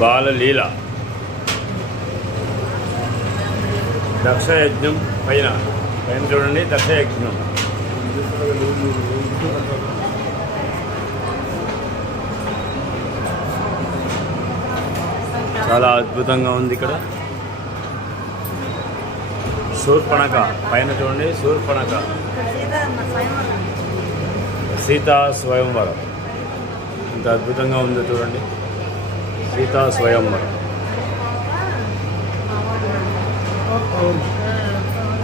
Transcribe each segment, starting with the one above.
బాలలీల దక్షయజ్ఞం పైన చూడండి. దక్షయజ్ఞం చాలా అద్భుతంగా ఉంది. ఇక్కడ శూర్పణఖ పైన చూడండి. శూర్పణఖ సీతా స్వయంవరం ఇంత అద్భుతంగా ఉందో చూడండి. సీతా స్వయంవరం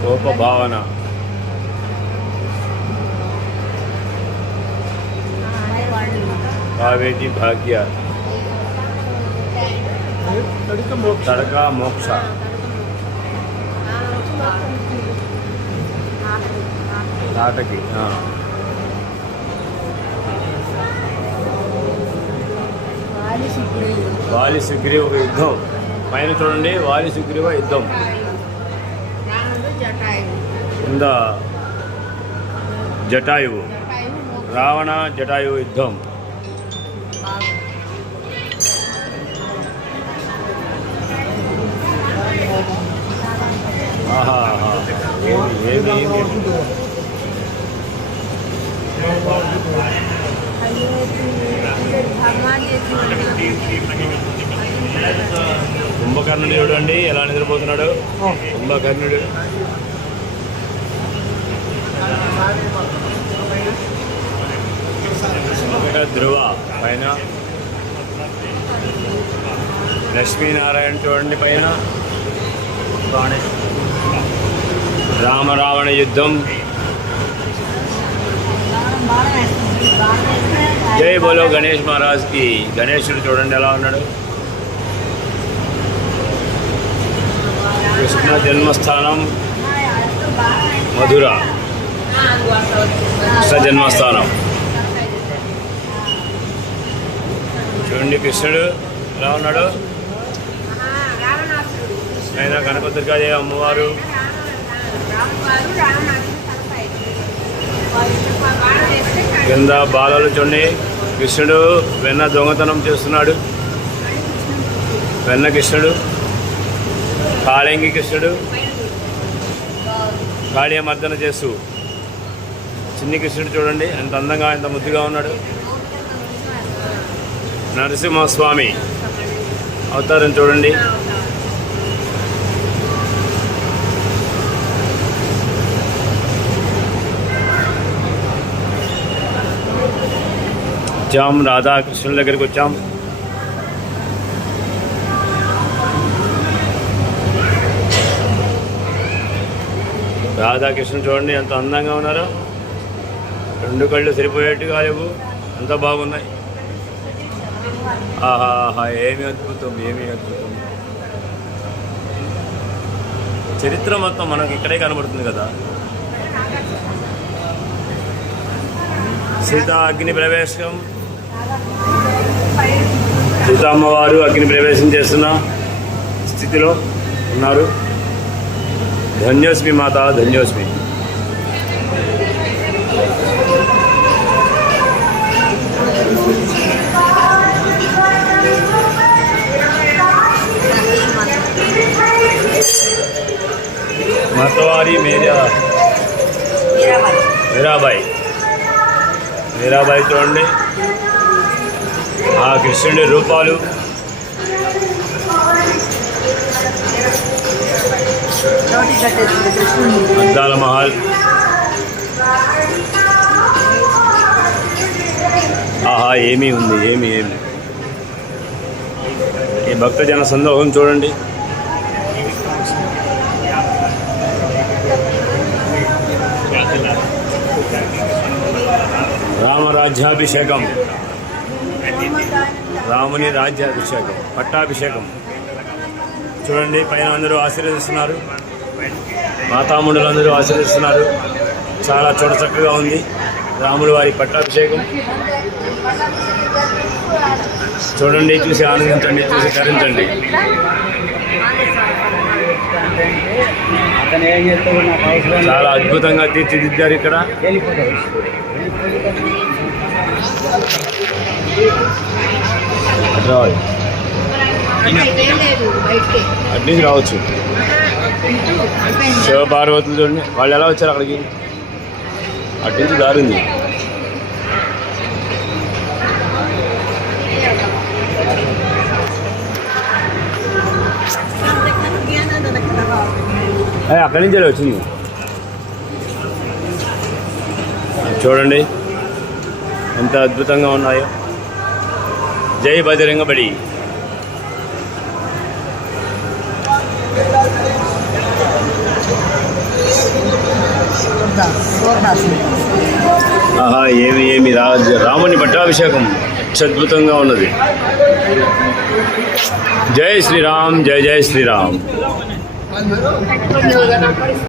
కోప భావన కావేటి భాగ్య తడక మోక్ష నాటకి వాలి సుగ్రీవ యుద్ధం పైన చూడండి. వాలి సుగ్రీవ యుద్ధం కింద జటాయువు రావణ జటాయువు యుద్ధం. ఆహా ఏమి కుంభకర్ణుడు చూడండి ఎలా నిద్రపోతున్నాడు. కుంభకర్ణుడు ధ్రువ పైన లక్ష్మీనారాయణ చూడండి పైన. రామరావణ యుద్ధం. జై బోలో గణేష్ మహారాజ్కి. గణేశుడు చూడండి ఎలా ఉన్నాడు. కృష్ణ జన్మస్థానం మధుర. కృష్ణ జన్మస్థానం చూడండి. కృష్ణుడు ఎలా ఉన్నాడు. ఆయన కనకదుర్గాదేవి అమ్మవారు. కింద బాలలు చూడండి. కృష్ణుడు వెన్న దొంగతనం చేస్తున్నాడు. వెన్న కృష్ణుడు. కాళింగి కృష్ణుడు కాళీయ మర్దన చేస్తూ. చిన్ని కృష్ణుడు చూడండి ఎంత అందంగా ఎంత ముద్దుగా ఉన్నాడు. నరసింహస్వామి అవతారం చూడండి. వచ్చాం రాధాకృష్ణుల దగ్గరికి వచ్చాం. రాధాకృష్ణ చూడండి ఎంత అందంగా ఉన్నారో. రెండు కళ్ళు సరిపోయేట్టుగా లేవు, అంత బాగున్నాయి. ఆహాహా ఏమి అద్భుతం, ఏమి అద్భుతం. చరిత్ర మొత్తం మనకు ఇక్కడే కనబడుతుంది కదా. సీత అగ్ని ప్రవేశం. సీతా అమ్మవారు అగ్ని ప్రవేశం చేస్తున్న స్థితిలో ఉన్నారు. ధన్యోస్మి మాత, ధన్యోస్మి. मतवारी మీరాబాయి చూడండి. ఆ కృష్ణుడి రూపాలు. అద్దాల మహల్. ఆహా ఏమీ ఉంది, ఏమి ఈ భక్తజన సందోహం చూడండి. రామరాజ్యాభిషేకం, రాముని రాజ్యాభిషేకం, పట్టాభిషేకం చూడండి. పైన అందరూ ఆశీర్వదిస్తున్నారు, మాతామునులు అందరూ ఆశీర్వదిస్తున్నారు. చాలా చూడ చక్కగా ఉంది రాముల వారి పట్టాభిషేకం. చూడండి, చూసి ఆనందించండి, చూసి తరించండి. చాలా అద్భుతంగా తీర్చిదిద్దారు ఇక్కడ. అటు నుంచి రావచ్చు. శివపార్వతులు చూడండి, వాళ్ళు ఎలా వచ్చారు అక్కడికి? అటు నుంచి దారి ఉంది. అక్కడి నుంచే వచ్చింది. చూడండి ఎంత అద్భుతంగా ఉన్నాయో. జై బజరంగబలి. ఆహా, ఏమి రాముని పట్టాభిషేకం అత్యద్భుతంగా ఉన్నది. జై శ్రీరామ్, జై జై శ్రీరామ్.